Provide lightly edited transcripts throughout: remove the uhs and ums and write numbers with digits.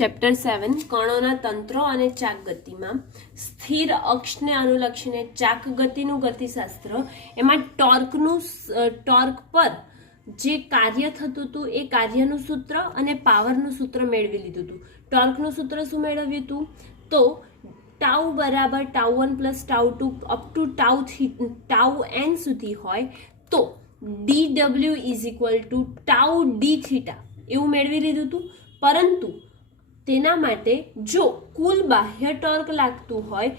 Chapter 7 કણોના તંત્રો અને ચાક ગતિમાં સ્થિર અક્ષને અનુલક્ષીને ચાક ગતિનું ગતિશાસ્ત્ર એમાં ટોર્ક પર જે કાર્ય થતું હતું એ કાર્યનું સૂત્ર અને પાવરનું સૂત્ર મેળવી લીધું હતું. ટોર્કનું સૂત્ર શું મેળવ્યું હતું? તો ટાઉ બરાબર tau one plus tau two up to tau N સુધી હોય તો dw is equal to tau D theta એવું મેળવી લીધું હતું. પરંતુ તેના માટે જો કુલ બાહ્ય ટોર્ક લાગતું હોય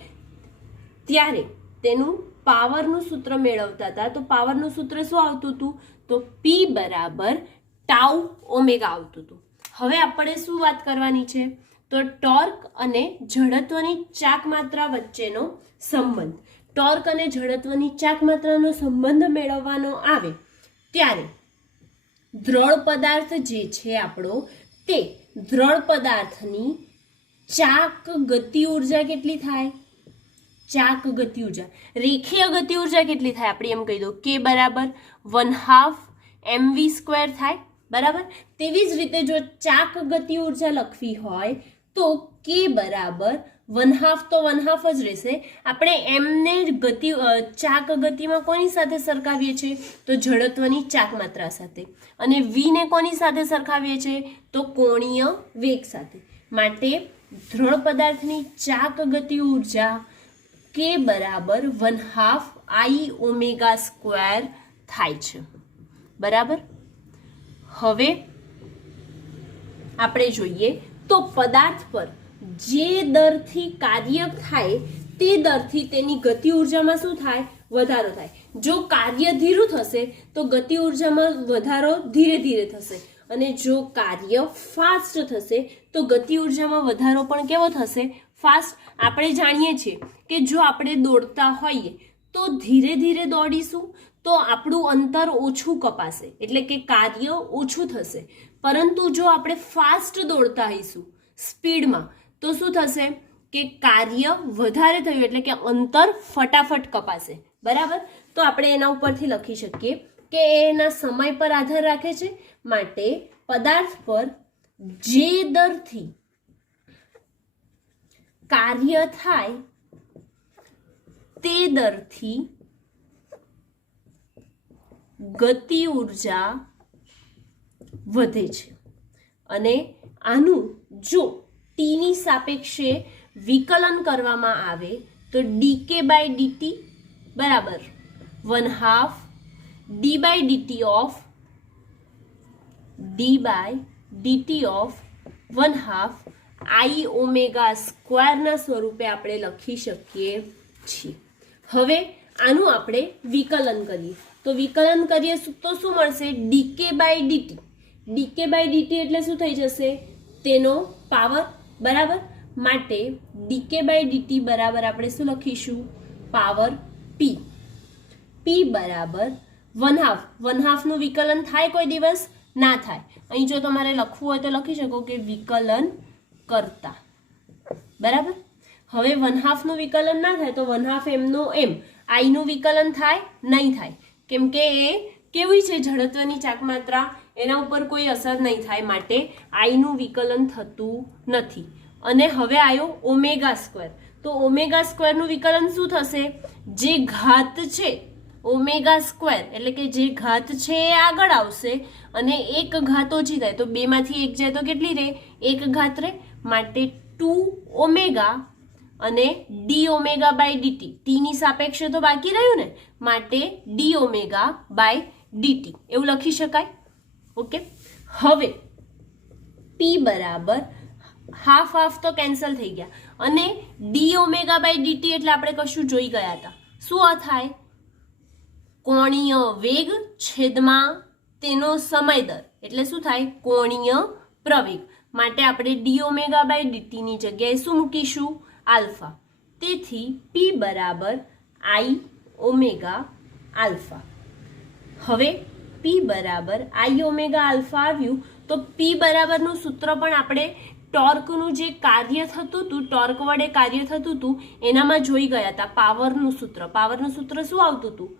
ત્યારે તેનું પાવરનું સૂત્ર મેળવતા હતા. તો પાવરનું સૂત્ર શું આવતું હતું? તો P બરાબર ટાઉ ઓમેગા આવતું હતું. હવે આપણે શું વાત કરવાની છે? તો ટોર્ક અને જડત્વની ચાક માત્રા વચ્ચેનો સંબંધ. ટોર્ક અને જડત્વની ચાક માત્રાનો સંબંધ મેળવવાનો આવે ત્યારે દ્રઢ પદાર્થ જે છે આપણો તે દ્રઢ પદાર્થની ચાક ગતિ ઉર્જા કેટલી થાય? ચાક ગતિ ઉર્જા, રેખીય ગતિ ઉર્જા કેટલી થાય? આપણે એમ કહી દો કે બરાબર 1/2 mv² થાય. બરાબર. તેવી જ રીતે જો ચાક ગતિ ઉર્જા લખવી હોય તો કે બરાબર 1/2 તો 1/2 જ રહેશે. આપણે એમને ચાક ગતિમાં કોની સાથે સરખાવીએ છીએ? તો જડત્વની ચાક માત્રા સાથે. અને વી ને કોની સાથે સરખાવીએ છીએ? તો કોણીય વેગ સાથે. માટે દ્રઢ પદાર્થની ચાક ગતિ ઉર્જા કે બરાબર 1/2 I ઓમેગા સ્ક્વેર થાય છે. બરાબર. હવે આપણે જોઈએ તો પદાર્થ પર જે દરથી કાર્ય થાય તે દરથી તેની ગતિ ઉર્જામાં શું થાય? વધારો થાય. જો કાર્ય ધીરું થશે તો ગતિ ઉર્જામાં વધારો ધીરે ધીરે થશે, અને જો કાર્ય ફાસ્ટ થશે તો ગતિ ઉર્જામાં વધારો પણ કેવો થશે? ફાસ્ટ. આપણે જાણીએ છીએ કે જો આપણે દોડતા હોઈએ તો ધીરે ધીરે દોડીશું તો આપણું અંતર ઓછું કપાશે, એટલે કે કાર્ય ઓછું થશે. પરંતુ જો આપણે ફાસ્ટ દોડતા હોઈશું સ્પીડમાં તો શું થશે? કે કાર્ય વધારે થયું એટલે કે અંતર ફટાફટ કપાશે. બરાબર. તો આપણે એના ઉપરથી લખી શકીએ કે એના સમય પર આધાર રાખે છે. માટે પદાર્થ પર જે દરથી કાર્ય થાય તે દરથી ગતિ ઉર્જા વધે છે. અને આનું જો ટી ની સાપેક્ષે વિકલન કરવામાં આવે તો dk બાય dt બરાબર 1/2 d by dt of 1/2 I omega સ્ક્વેરના સ્વરૂપે આપણે લખી શકીએ છીએ. હવે આનું આપણે વિકલન કરીએ તો વિકલન કરીએ તો શું મળશે? dk by dt. dk by dt એટલે શું થઈ જશે? તેનો પાવર. બરાબર. માટે dk બાય dt બરાબર આપણે શું લખીશું? Power p. p બરાબર 1/2 નું વિકલન થાય કોઈ દિવસ? ના થાય. અહીં જો તમારે લખવું હોય તો લખી શકો કે વિકલન કરતા. બરાબર. હવે 1/2 નું વિકલન ના થાય તો 1/2 m નો m. I નું વિકલન થાય? નહીં થાય, કેમ કે એ કેવી છે? જડત્વની ચાક માત્રા, એના ઉપર કોઈ અસર નહીં થાય. માટે I નું વિકલન થતું નથી. અને હવે આવ્યો ઓમેગા સ્ક્વેર. તો ઓમેગા સ્ક્વેરનું વિકલન શું થશે? જે ઘાત છે ઓમેગા સ્ક્વેર એટલે કે જે ઘાત છે એ આગળ આવશે અને એક ઘાત ઓછી થાય તો બે માંથી એક જાય તો કેટલી રહે? એક ઘાત રહે. માટે 2 ઓમેગા અને D omega by DT. T ની સાપેક્ષે તો બાકી રહ્યું ને, માટે ડી ઓમેગા બાય ડીટી એવું લખી શકાય. ઓકે. હવે પી બરાબર હાફ તો કેન્સલ થઈ ગયા અને ડી ઓમેગા બાય ડીટી એટલે આપણે કશું જોઈ ગયા હતા. શું થાય? કોણીય વેગ છેદમાં તેનો સમય દર એટલે શું થાય? કોણીય પ્રવેગ. માટે આપણે ડી ઓમેગા બાય ડીટી ની જગ્યાએ શું મૂકીશું? આલ્ફા. તેથી P બરાબર I ઓમેગા આલ્ફા. હવે P બરાબર I ઓમેગા આલ્ફા આવ્યું તો P બરાબરનું સૂત્ર પણ આપણે ટોર્કનું જે કાર્ય થતું હતું, ટોર્ક વડે કાર્ય થતું હતું એનામાં જોઈ ગયા હતા. પાવરનું સૂત્ર. પાવરનું સૂત્ર શું આવતું હતું?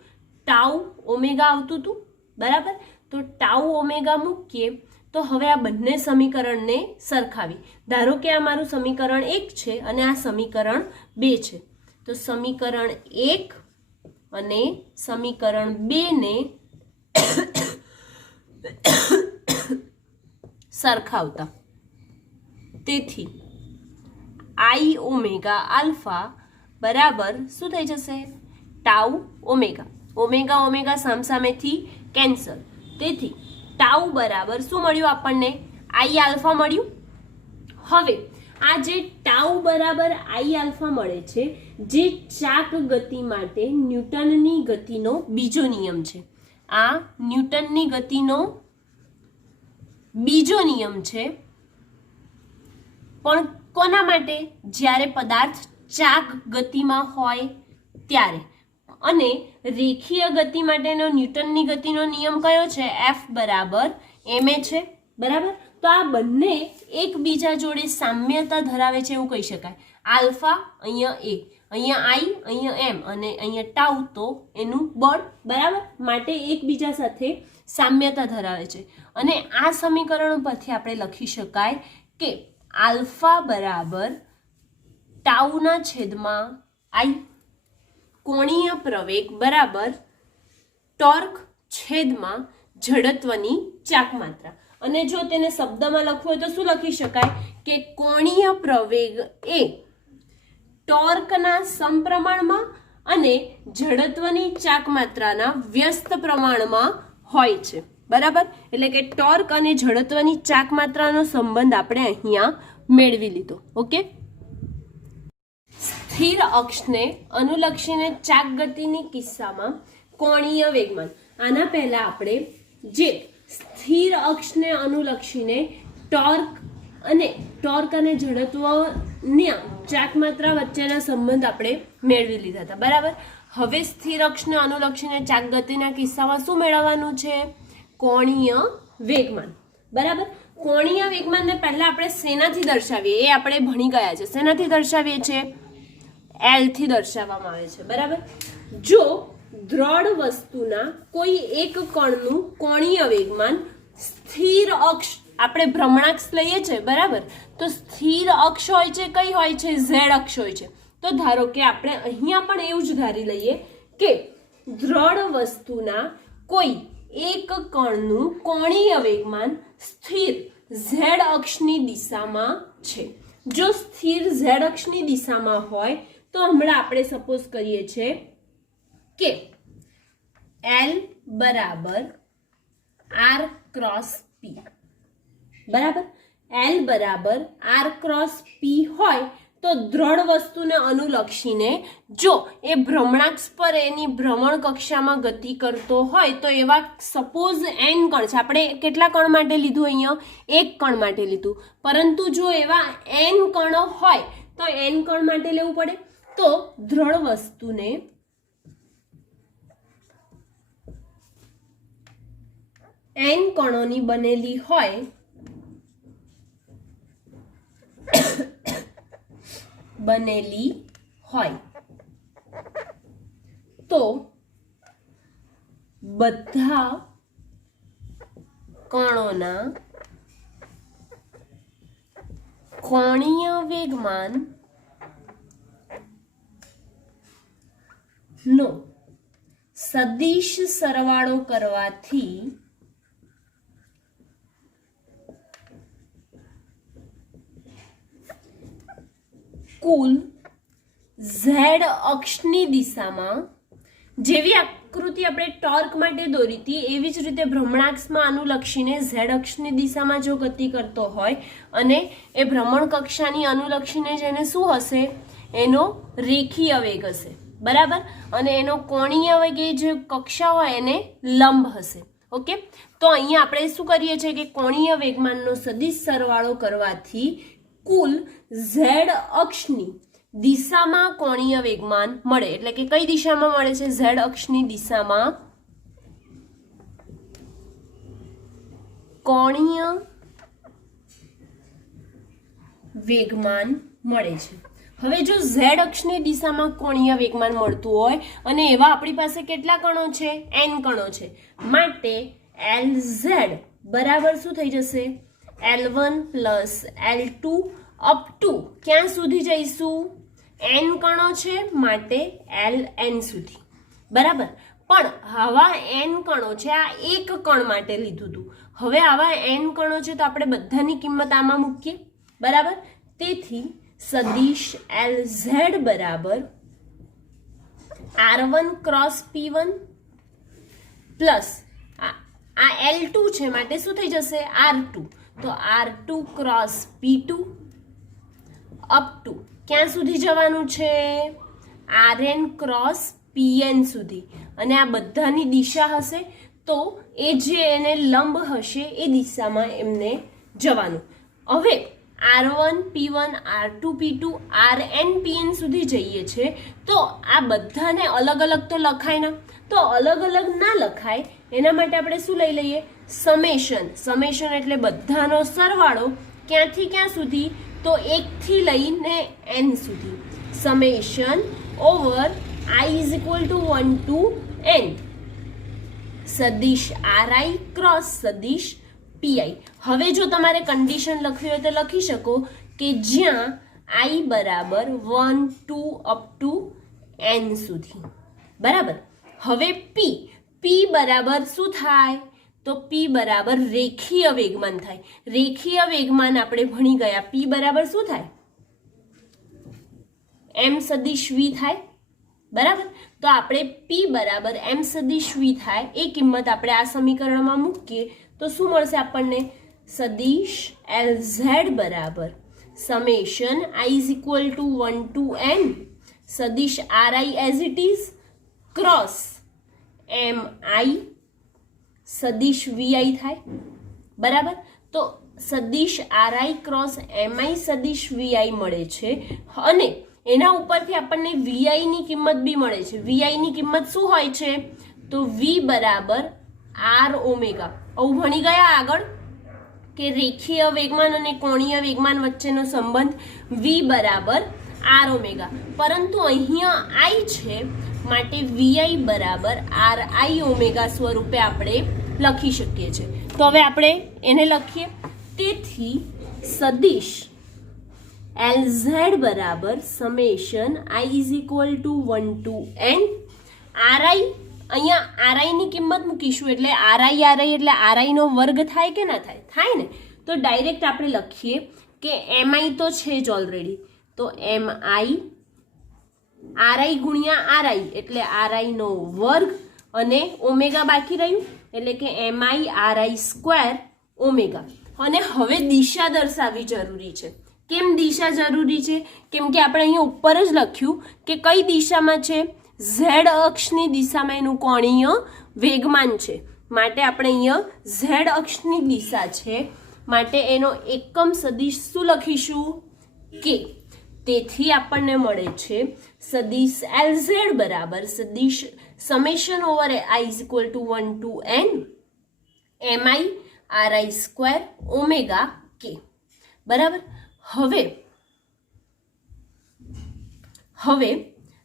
ટાઉ ઓમેગા આવતું હતું. બરાબર. તો ટાઉ ઓમેગા મૂકીએ તો હવે આ બંને સમીકરણને સરખાવી. ધારો કે આ મારું સમીકરણ 1 છે અને આ સમીકરણ 2 છે. તો સમીકરણ 1 અને સમીકરણ 2 ને સરખાવતા, તેથી આઈ ઓમેગા આલ્ફા બરાબર શું થઈ જશે? Tau omega. ઓમેગા ઓમેગા સામસામેથી કેન્સલ, તેથી ટાઉ બરાબર શું મળ્યું આપણને? આઈ આલ્ફા મળ્યું. હવે આ જે ટાઉ બરાબર આઈ આલ્ફા મળે છે, જે ચાક ગતિ માટે ન્યૂટનની ગતિનો બીજો નિયમ છે. આ ન્યૂટનની ગતિનો બીજો નિયમ છે, પણ કોના માટે? જ્યારે પદાર્થ ચાક ગતિમાં હોય ત્યારે. અને રેખીય ગતિ માટેનો ન્યૂટનની ગતિનો નિયમ કયો છે? F બરાબર ma છે. બરાબર. તો આ બંને એકબીજા જોડે સામ્યતા ધરાવે છે એવું કહી શકાય. આલ્ફા અહીંયા a, અહીંયા આઈ, અહીંયા એમ અને અહીંયા ટાઉ, તો એનું બળ બરાબર માટે એકબીજા સાથે સામ્યતા ધરાવે છે. અને આ સમીકરણ પરથી આપણે લખી શકાય કે આલ્ફા બરાબર ટાઉના છેદમાં આઈ, કોણીય પ્રવેગ બરાબર ટોર્ક છેદમાં જડત્વની ચાક માત્રા. અને જો તેને શબ્દમાં લખવું હોય તો શું લખી શકાય કે કોણીય પ્રવેગ એ ટોર્કના સમપ્રમાણમાં અને જડત્વની ચાક માત્રાના વ્યસ્ત પ્રમાણમાં હોય છે. બરાબર. એટલે કે ટોર્ક અને જડત્વની ચાક માત્રાનો સંબંધ આપણે અહીંયા મેળવી લીધો. ઓકે. સ્થિર અક્ષને અનુલક્ષીને ચાક ગતિની કિસ્સામાં કોણીય વેગમાન. આના પહેલા આપણે જે સ્થિર અક્ષને અનુલક્ષીને ટોર્ક અને જડત્વની ચાક માત્રા વચ્ચેના સંબંધ આપણે મેળવી લીધા હતા. બરાબર. હવે સ્થિર અક્ષને અનુલક્ષીને ચાક ગતિના કિસ્સામાં શું મેળવવાનું છે? કોણીય વેગમાન. બરાબર. કોણીય વેગમાનને પહેલા આપણે શેનાથી દર્શાવીએ એ આપણે ભણી ગયા છે. શેનાથી દર્શાવીએ છીએ? L થી દર્શાવવામાં આવે છે. બરાબર. જો દ્રઢ વસ્તુના કોઈ એક કણનું કોણીય વેગમાન સ્થિર અક્ષ, આપણે ભ્રમણાક્ષ લઈએ છીએ. બરાબર. તો સ્થિર અક્ષ હોય છે, કઈ હોય છે? Z અક્ષ હોય છે. તો ધારો કે આપણે અહીંયા પણ એવું જ ધારી લઈએ કે દ્રઢ વસ્તુના કોઈ એક કણનું કોણીય વેગમાન સ્થિર Z અક્ષની દિશામાં છે. જો સ્થિર Z અક્ષની દિશામાં હોય તો હમણાં આપણે સપોઝ કરીએ છીએ કે L બરાબર R ક્રોસ P. બરાબર. L બરાબર R ક્રોસ P હોય તો દ્રઢ વસ્તુને અનુલક્ષીને જો એ ભ્રમણાક્ષ પર એની ભ્રમણ કક્ષામાં ગતિ કરતો હોય તો એવા સપોઝ n કણ છે. આપણે કેટલા કણ માટે લીધું? અહીંયા એક કણ માટે લીધું. પરંતુ જો એવા n કણો હોય તો n કણ માટે લેવું પડે. તો દ્રઢ વસ્તુને n કણોની બનેલી હોય તો બધા કણોના કોણીય વેગમાન નો સદિશ સરવાળો કરવાથી કુલ Z અક્ષની દિશામાં, જેવી આકૃતિ આપણે ટોર્ક માટે દોરી હતી એવી જ રીતે ભ્રમણાક્ષમાં અનુલક્ષીને Z અક્ષની દિશામાં જો ગતિ કરતો હોય અને એ ભ્રમણ કક્ષાની અનુલક્ષીને જેને શું હશે? એનો રેખીય વેગ હશે. બરાબર. અને એનો કોણીય વેગ એ જે કક્ષા હોય એને લંબ હશે. ઓકે. તો અહીંયા આપણે શું કરીએ છીએ કે કોણીય વેગમાનનો સદિશ સરવાળો કરવાથી કુલ Z અક્ષની દિશામાં કોણીય વેગમાન મળે. એટલે કે કઈ દિશામાં મળે છે? Z અક્ષની દિશામાં કોણીય વેગમાન મળે છે. હવે જો Z અક્ષની દિશામાં કોણીય વેગમાન મળતું હોય અને એવા આપણી પાસે કેટલા કણો છે? n કણો છે. માટે LZ બરાબર શું થઈ જશે L1 plus L2 up to ક્યાં સુધી જઈશું n કણો છે માટે Ln સુધી બરાબર પણ આવા n કણો છે આ એક કણ માટે લીધું હતું હવે આવા n કણો છે તો આપણે બધાની કિંમત આમાં મૂકીએ બરાબર તેથી સદિશ Lz બરાબર R1 ક્રોસ P1 પ્લસ આ L2 છે માટે શું થઈ જશે R2 તો R2 cross P2 up to ક્યાં સુધી જવાનું છે Rn ક્રોસ Pn સુધી અને આ બધાની દિશા હશે તો એ જે એને લંબ હશે એ દિશામાં એમને જવાનું હવે R1 P1 R2 P2 Rn Pn સુધી જઈએ છે તો આ બધાને અલગ અલગ તો લખાય ના તો અલગ અલગ ના લખાય એના માટે આપણે શું લઈ લઈએ સમેશન એટલે બધાનો સરવાળો ક્યાંથી ક્યાં સુધી તો 1 થી લઈને n સુધી summation over I is equal to 1 to n સદિશ Ri ક્રોસ સદિશ Pi હવે જો તમારે કન્ડિશન લખવી હોય તો લખી શકો કે જ્યાં I બરાબર 1 2 અપ ટુ n સુધી બરાબર હવે P બરાબર શું થાય તો P બરાબર રેખીય વેગમાન થાય રેખીય વેગમાન આપણે ભણી ગયા P બરાબર શું થાય m સદિશ v થાય બરાબર તો આપણે P બરાબર m સદિશ v થાય એ કિંમત આપણે આ સમીકરણમાં મૂકીએ તો શું મળશે આપણને સદિશ Lz બરાબર summation I is equal to 1 to n સદિશ Ri as it is cross mi સદિશ vi થાય બરાબર તો સદિશ Ri ક્રોસ mi સદિશ vi મળે છે અને એના ઉપરથી આપણને vi ની કિંમત બી મળે છે vi ની કિંમત શું હોય છે તો v બરાબર r ઓમેગા આવું ભણી ગયા આગળ કે રેખીય વેગમાન અને કોણીય વેગમાન વચ્ચેનો સંબંધ v બરાબર r ઓમેગા પરંતુ અહીંયા i છે માટે vi બરાબર ri ઓમેગા સ્વરૂપે આપણે લખી શકીએ છીએ તો હવે આપણે એને લખીએ તેથી સદિશ Lz બરાબર summation I is equal to 1 to n ri અહીંયા ri ની કિંમત મૂકીશું એટલે ri એટલે ri નો વર્ગ થાય કે ના થાય ને તો ડાયરેક્ટ આપણે લખીએ કે mi તો છે જ ઓલરેડી તો mi ri ગુણ્યા ri એટલે ri નો વર્ગ અને ઓમેગા બાકી રહ્યું એટલે કે mi ri સ્ક્વેર ઓમેગા અને હવે દિશા દર્શાવવી જરૂરી છે કેમ દિશા જરૂરી છે કેમ કે આપણે અહીંયા ઉપર જ લખ્યું કે કઈ દિશામાં છે z અક્ષની દિશામાં એનું કોણીય વેગમાન છે માટે આપણે અહીંયા z અક્ષની દિશા છે માટે એનો એકમ સદિશ શું લખીશું કે તેથી આપણને મળે છે સદિશ Lz બરાબર સદિશ summation over I is equal to 1 to n mi ri square omega k બરાબર હવે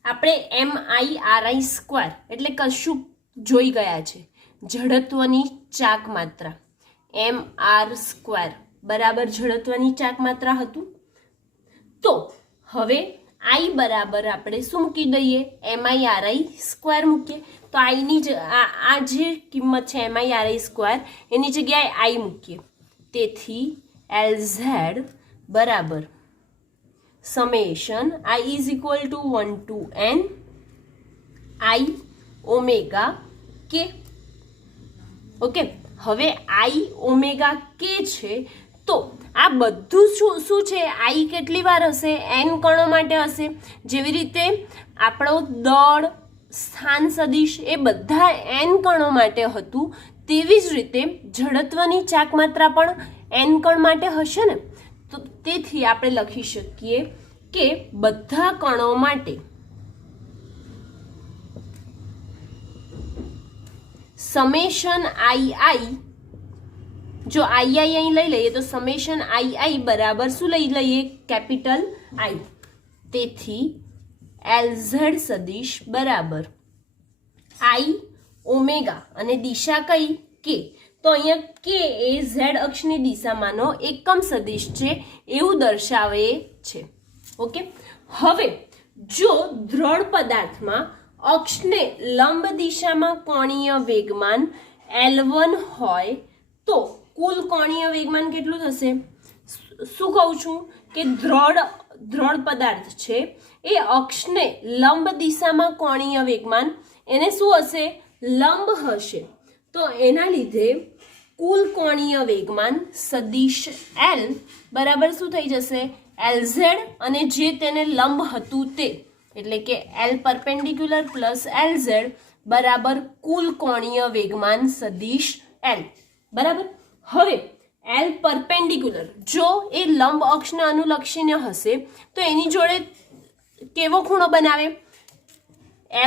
આપણે mi ri સ્ક્વેર એટલે કશું જોઈ ગયા છે જડત્વની ચાક માત્રા mr સ્ક્વેર બરાબર જડત્વની ચાક માત્રા હતું તો હવે I બરાબર આપણે શું મૂકી દઈએ mi ri સ્ક્વેર મૂકીએ તો I ની આ જે કિંમત છે mi ri સ્ક્વેર એની જગ્યાએ I મૂકીએ તેથી Lz બરાબર summation I is equal to 1 to n I omega k okay હવે I ઓમેગા k છે તો આ બધું શું છે I કેટલી વાર હશે n કણો માટે હશે જેવી રીતે આપણો દળ સ્થાન સદિશ એ બધા n કણો માટે હતું તેવી જ રીતે જડત્વની ચાક માત્રા પણ n કણ માટે હશે ને તો તેથી આપણે લખી શકીએ કે બધા કણો માટે સમેશન ii જો ii અહીં લઈ લઈએ તો સમેશન ii બરાબર શું લઈ લઈએ કેપિટલ I તેથી Lz સદિશ બરાબર I ઓમેગા અને દિશા કઈ કે તો અહીંયા કે એ ઝેડ અક્ષની દિશામાંનો એકમ સદિશ છે એવું દર્શાવે છે. ઓકે, હવે જો દ્રઢ પદાર્થમાં અક્ષને લંબ દિશામાં કોણીય વેગમાન L1 હોય તો કુલ કોણીય વેગમાન કેટલું થશે? શું કહું છું કે દ્રઢ પદાર્થ છે એ અક્ષને લંબ દિશામાં કોણીય વેગમાન એને શું હશે? લંબ હશે. તો એના લીધે કુલ કોણીય વેગમાન સદિશ L બરાબર શું થઈ જશે? LZ અને જે તેને લંબ હતું તે, એટલે કે L પરપેન્ડિક્યુલર પ્લસ LZ બરાબર કુલ કોણીય વેગમાન સદિશ L. બરાબર. હવે L પરપેન્ડિક્યુલર જો એ લંબ અક્ષને અનુલક્ષીને હશે તો એની જોડે કેવો ખૂણો બનાવે?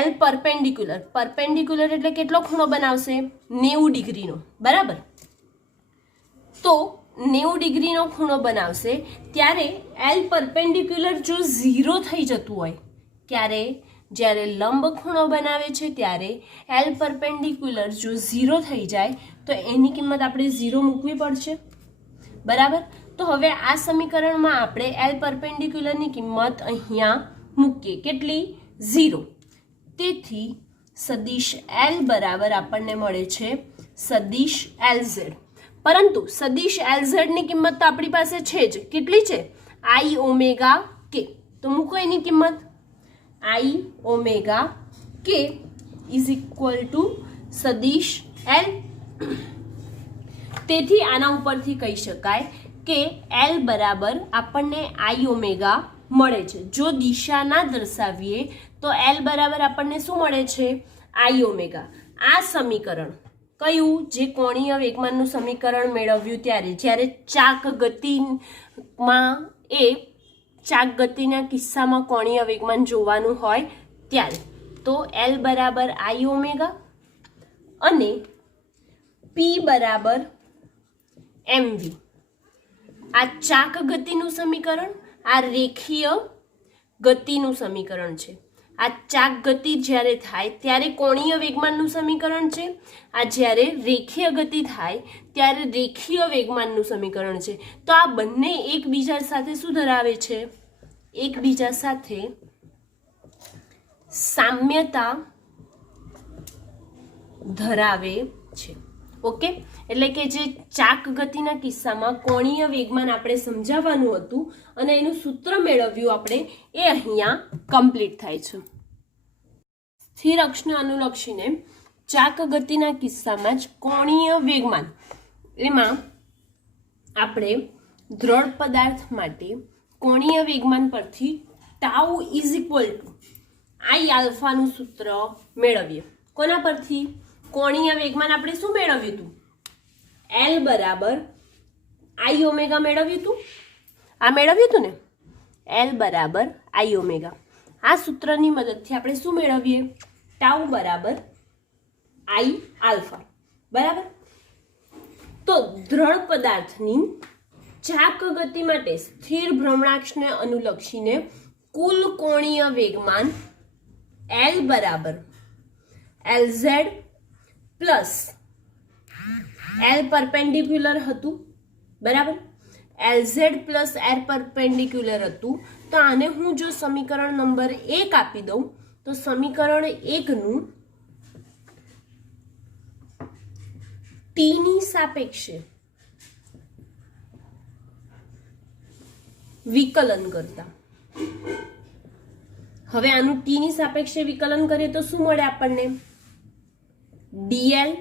L પરપેન્ડિક્યુલર એટલે કેટલો ખૂણો બનાવશે? 90 ડિગ્રીનો. બરાબર. તો 90 ડિગ્રીનો ખૂણો બનાવશે. ત્યારે L પરપેન્ડિક્યુલર જો 0 થઈ જતું હોય, ત્યારે જ્યારે લંબ ખૂણો બનાવે છે ત્યારે L પરપેન્ડિક્યુલર જો 0 થઈ જાય તો એની કિંમત આપણે 0 મૂકવી પડશે. બરાબર. તો હવે આ સમીકરણમાં આપણે L પરપેન્ડિક્યુલરની કિંમત અહીંયા મૂકીએ. કેટલી? 0. તેથી સદિશ L બરાબર આપણને મળે છે સદિશ LZ. પરંતુ સદિશ LZ ની કિંમત તો આપણી પાસે છે જ. કેટલી છે? I omega k. તો મૂકો એની કિંમત. I omega k is equal two સદિશ L. તેથી આના ઉપરથી કહી શકાય કે L બરાબર આપણને I ઓમેગા મળે છે. જો દિશા ના દર્શાવીએ તો L બરાબર આપણને શું મળે છે? I omega. આ સમીકરણ કયું? જે કોણીય વેગમાનનું સમીકરણ મેળવ્યું ત્યારે, જ્યારે ચાક ગતિમાં ચાક ગતિના કિસ્સામાં કોણીય વેગમાન જોવાનું હોય ત્યારે. તો L બરાબર I ઓમેગા અને P બરાબર mv. આ ચાક ગતિનું સમીકરણ, આ રેખીય ગતિનું સમીકરણ છે. આ ચાક ગતિ જ્યારે થાય ત્યારે કોણીય વેગમાનનું સમીકરણ છે. આ જ્યારે રેખીય ગતિ થાય ત્યારે રેખીય વેગમાનનું સમીકરણ છે. તો આ બંને એકબીજા સાથે શું ધરાવે છે? એકબીજા સાથે સામ્યતા ધરાવે છે. ઓકે, એટલે કે જે ચાક ગતિના કિસ્સામાં કોણીય વેગમાન આપણે સમજાવવાનું હતું અને એનું સૂત્ર મેળવ્યું આપણે, એ અહીંયા કમ્પ્લીટ થાય છે. સ્થિર અક્ષને અનુલક્ષીને ચાક ગતિના કિસ્સામાં જ કોણીય વેગમાન, એમાં આપણે દ્રઢ પદાર્થ માટે કોણીય વેગમાન પરથી tau is equal to I આલ્ફાનું સૂત્ર મેળવીએ. કોના પરથી? કોણીય વેગમાન આપણે શું મેળવ્યું હતું? L બરાબર I ઓમેગા મેળવ્યું હતું. આ મેળવ્યું હતું ને? L બરાબર I ઓમેગા. આ સૂત્રની મદદથી આપણે શું મેળવીએ? ટાઉ બરાબર I આલ્ફા. બરાબર. તો દ્રઢ પદાર્થની ચાક ગતિ માટે સ્થિર ભ્રમણાક્ષને અનુલક્ષીને કુલ કોણીય વેગમાન L બરાબર LZ પ્લસ L પરપેન્ડિક્યુલર હતું. બરાબર. LZ પ્લસ L પરપેન્ડિક્યુલર હતું. તો આને હું જો સમીકરણ નંબર 1 આપી દઉં તો સમીકરણ 1 નું t ની સાપેક્ષે વિકલન કરતા, હવે આનું t ની સાપેક્ષે વિકલન કરીએ તો શું મળે આપણને? dl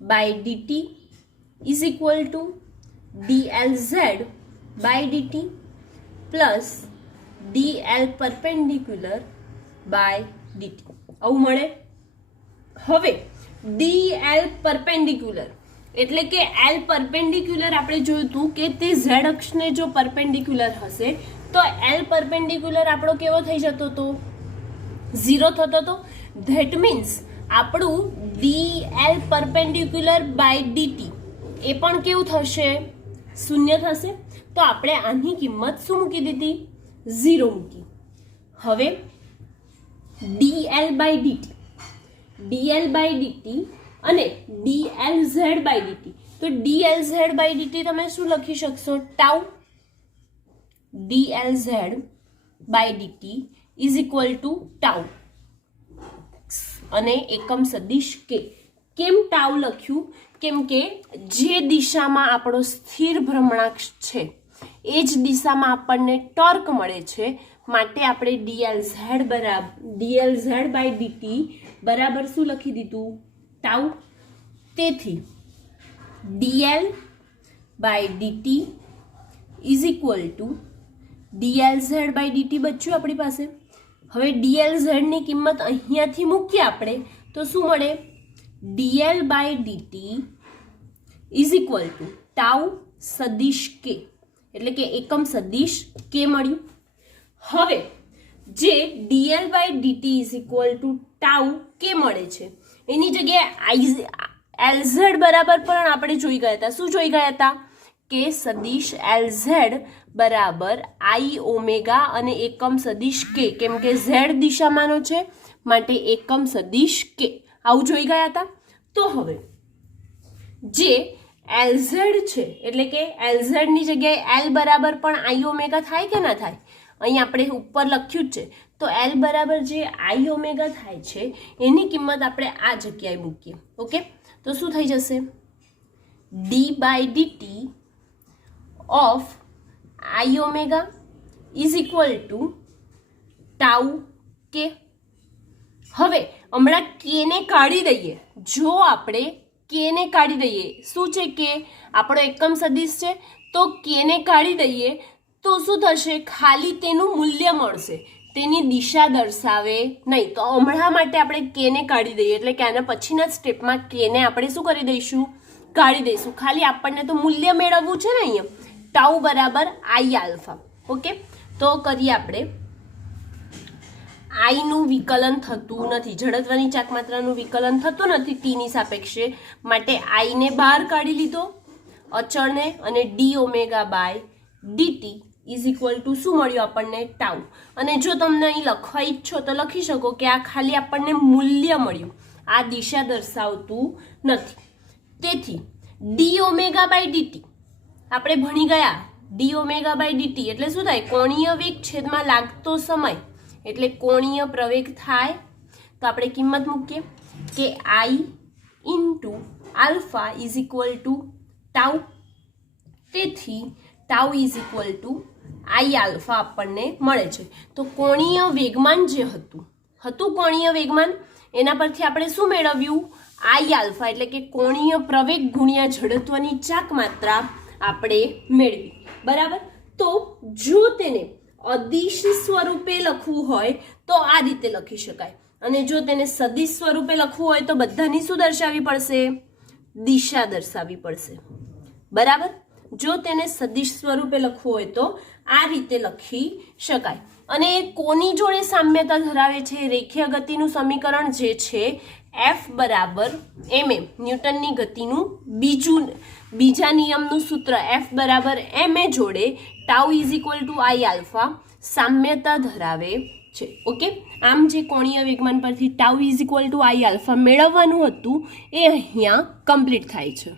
by dt is equal to dlz by dt plus dl perpendicular by dt આવું મળે. હવે dl પરપેન્ડિક્યુલર એટલે કે L પરપેન્ડિક્યુલર આપણે જોયું હતું કે તે z અક્ષને જો પરપેન્ડિક્યુલર હશે તો L પરપેન્ડિક્યુલર આપણો કેવો થઈ જતો હતો? 0 થતો હતો. ધેટ મીન્સ આપણું dl પરપેન્ડિક્યુલર બાય dt એ પણ કેવું થશે? 0 થશે. તો આપણે આની કિંમત શું મૂકી દીધી? 0 મૂકી. હવે dl બાય dt અને dLz/dt, તો dLz/dt તમે શું લખી શકશો? Tau dLz/dt is equal to tau અને એકમ સદિશ કે. કેમ ટાઉ લખ્યું? કેમ કે જે દિશામાં આપણો સ્થિર ભ્રમણાંક છે એ જ દિશામાં આપણને ટોર્ક મળે છે, માટે આપણે dLz/dt બરાબર શું લખી દીધું? ટાઉ. તેથી dL/dt is equal two dLz/dt બચ્યું આપણી પાસે. હવે dLz ની કિંમત અહીંયાથી મૂકીએ આપણે તો શું મળે? dL/dt is equal to tau સદિશ કે, એટલે કે એકમ સદિશ કે મળ્યું. હવે જે dL/dt is equal to tau કે મળે છે એની જગ્યાએ LZ બરાબર પણ આપણે જોઈ ગયા હતા. શું જોઈ ગયા હતા? કે સદિશ LZ બરાબર I ઓમેગા અને એકમ સદિશ કે, કેમ કે Z દિશામાંનો છે માટે એકમ સદિશ કે, આવું જોઈ ગયા હતા. તો હવે જે LZ છે એટલે કે LZ ની જગ્યાએ L બરાબર પણ I ઓમેગા થાય કે ના થાય? અહીં આપણે ઉપર લખ્યું જ છે, તો L બરાબર જે I ઓમેગા થાય છે એની કિંમત આપણે આ જગ્યાએ મૂકીએ. ઓકે, તો શું થઈ જશે? d/dt of I omega is equal to tau કે. હવે હમણાં કે ને કાઢી દઈએ. જો આપણે કે ને કાઢી દઈએ, શું છે કે આપણો એકમ સદિશ છે, તો કે ને કાઢી દઈએ તો શું થશે? ખાલી તેનું મૂલ્ય મળશે, તેની દિશા દર્શાવે નહીં. તો હમણાં માટે આપણે કે ને કાઢી દઈએ, એટલે કે આના પછીના સ્ટેપમાં કે ને આપણે શું કરી દઈશું? કાઢી દઈશું. ખાલી આપણને તો મૂલ્ય મેળવવું છે ને અહીંયા, ટાઉ બરાબર I આલ્ફા. ઓકે, તો કરીએ આપણે. I નું વિકલન થતું નથી, જડત્વની ચાકમાત્રાનું વિકલન થતું નથી t ની સાપેક્ષે, માટે I ને બહાર કાઢી લીધો અચળને, અને d omega by dt is equal to શું મળ્યું આપણને? ટાઉ. અને જો તમને અહીં લખવા ઈચ્છો તો લખી શકો કે આ ખાલી આપણને મૂલ્ય મળ્યું, આ દિશા દર્શાવતું નથી. તેથી d ઓમેગા બાય dt આપણે ભણી ગયા. d ઓમેગા બાય dt એટલે શું થાય? કોણીય વેગ છેદમાં લાગતો સમય, એટલે કોણીય પ્રવેગ થાય. તો આપણે કિંમત મૂકીએ કે I into alpha is equal to tau. તેથી tau is equal to I alpha આપણને મળે છે. તો કોણીય વેગમાન જે હતું કોણીય વેગમાન, એના પરથી આપણે શું મેળવ્યું? I આલ્ફા, એટલે કે કોણીય પ્રવેગ ગુણ્યા જડત્વની ચાકમાત્રા આપણે મેળવી. બરાબર. તો જો તેને અદિશ સ્વરૂપે લખવું હોય તો આ રીતે લખી શકાય, અને જો તેને સદિશ સ્વરૂપે લખવું હોય તો બધાની શું દર્શાવવી પડશે? દિશા દર્શાવવી પડશે. બરાબર. જો તેને સદિશ સ્વરૂપે લખવું હોય તો આ રીતે લખી શકાય. અને કોની જોડે સામ્યતા ધરાવે છે? રેખીય ગતિનું સમીકરણ જે છે F બરાબર mm, ન્યૂટનની ગતિનું બીજા નિયમનું સૂત્ર F બરાબર ma જોડે tau is equal to I alpha સામ્યતા ધરાવે છે. ઓકે, આમ જે કોણીય વેગમાન પરથી tau is equal to I alpha મેળવવાનું હતું એ અહીંયા કમ્પ્લીટ થાય છે.